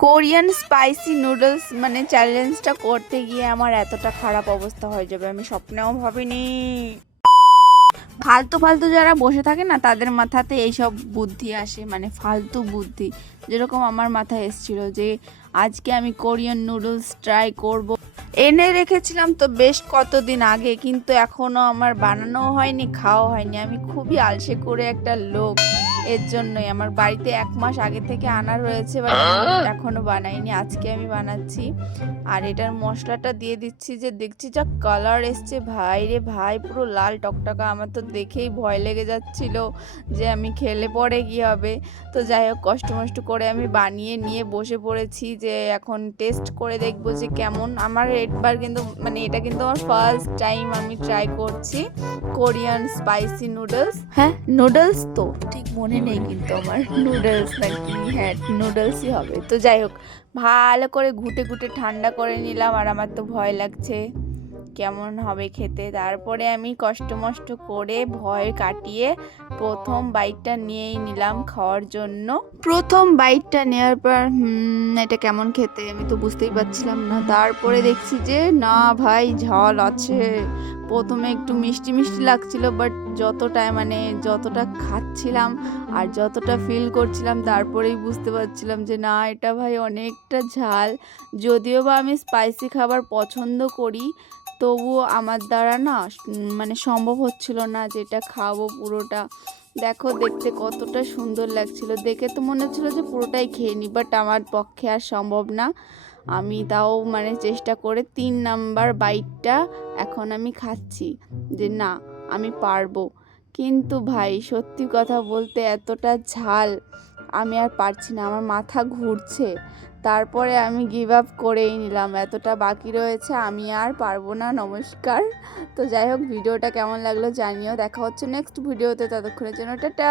Korean spicy noodles মানে চ্যালেঞ্জটা করতে গিয়ে আমার এতটা খারাপ অবস্থা হয়ে যাবে আমি স্বপ্নেও ভাবিনি। ফালতু ফালতু যারা বসে থাকে না তাদের মাথাতে এইসব বুদ্ধি আসে, মানে ফালতু বুদ্ধি। যেরকম আমার মাথায় এসেছিল যে আজকে আমি কোরিয়ান নুডলস ট্রাই করব। এনে রেখেছিলাম তো বেশ কতদিন আগে, কিন্তু এখনো আমার বানানো হয়নি, খাওয়া হয়নি। আমি খুবই আলসে করে একটা লোক, এর জন্যই আমার বাড়িতে 1 মাস আগে থেকে আনা রয়েছে, বাট এখনো বানাইনি। আজকে আমি বানাচ্ছি। আর এটার মশলাটা দিয়ে দিচ্ছি, যে দেখছি যা কালার এসছে ভাই রে ভাই, পুরো লাল টকটকা। আমার তো দেখেই ভয় লেগে যাচ্ছিল যে আমি খেলে পরে কি হবে। তো যাই হোক, কষ্ট মষ্ট করে আমি বানিয়ে নিয়ে বসে পড়েছি, যে এখন টেস্ট করে দেখবো যে কেমন। আমার এবার কিন্তু মানে এটা কিন্তু আমার ফার্স্ট টাইম আমি ট্রাই করছি কোরিয়ান স্পাইসি নুডলস। হ্যাঁ, নুডলস তো ঠিক মনে নেই কিন্তু আমার নুডলস নাকি, হ্যাঁ নুডলসই হবে। তো যাই হোক, ভালো করে ঘুটে ঘুটে ঠান্ডা করে নিলাম। আর আমার তো ভয় লাগছে কেমন হবে খেতে। তারপরে আমি কষ্ট মষ্ট করে ভয় কাটিয়ে প্রথম বাইটটা নিয়েই নিলাম খাওয়ার জন্য। প্রথম বাইটটা নেওয়ার পর এটা কেমন খেতে আমি তো বুঝতেই পারছিলাম না। তারপরে দেখছি যে না ভাই, ঝাল আছে। প্রথমে একটু মিষ্টি মিষ্টি লাগছিল, বাট যতটা খাচ্ছিলাম আর যতটা ফিল করছিলাম, তারপরেই বুঝতে পারছিলাম যে না, এটা ভাই অনেকটা ঝাল। যদিও বা আমি স্পাইসি খাবার পছন্দ করি, তবুও আমার দ্বারা না মানে সম্ভব হচ্ছিল না যেটা খাবো পুরোটা। দেখো দেখতে কতটা সুন্দর লাগছিল, দেখে তো মনে হচ্ছিল যে পুরোটাই খেয়ে নিই, বাট আমার পক্ষে আর সম্ভব না। আমি তাও মানে চেষ্টা করে 3 নাম্বার বাইটটা এখন আমি খাচ্ছি, যে না আমি পারবো। কিন্তু ভাই সত্যি কথা বলতে এতটা ঝাল আমি আর পারছি না, আমার মাথা ঘুরছে। তারপরে আমি গিভ আপ করেই নিলাম, এতটা বাকি রয়েছে, আমি আর পারবো না, নমস্কার। তো যাই হোক, ভিডিওটা কেমন লাগলো জানিও। দেখা হচ্ছে নেক্সট ভিডিওতে, ততক্ষণের জন্য টাটা।